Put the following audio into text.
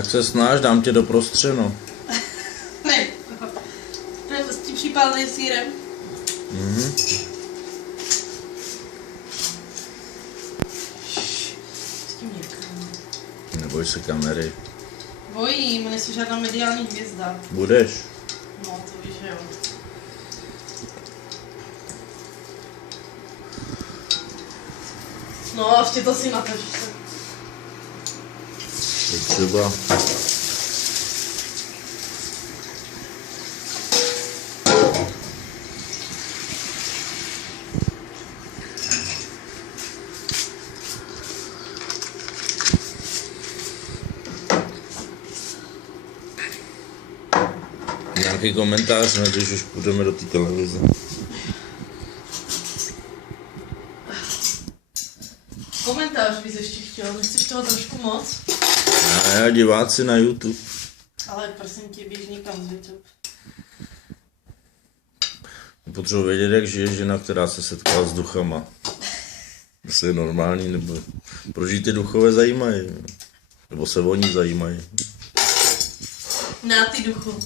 Tak se snaž, dám tě do prostřeno. Ne. S tím přípalným sýrem. Mhm. S tím někam. Neboj se kamery. Bojím, nejsi žádná mediální hvězda. Budeš. No, to víš, že jo. No, ještě to si natočíš. Je třeba. Nějaký komentář, ne, když už půjdeme do té televize. Komentář bys ještě chtěl, nechceš toho trošku moc? A diváci na YouTube. Ale prosím tě, běž někam z YouTube. Potřebuji vědět, jak žije žena, která se setkala s duchama. Jestli je normální, nebo proč jí ty duchové zajímají. Nebo se oni zajímají. Na ty duchu.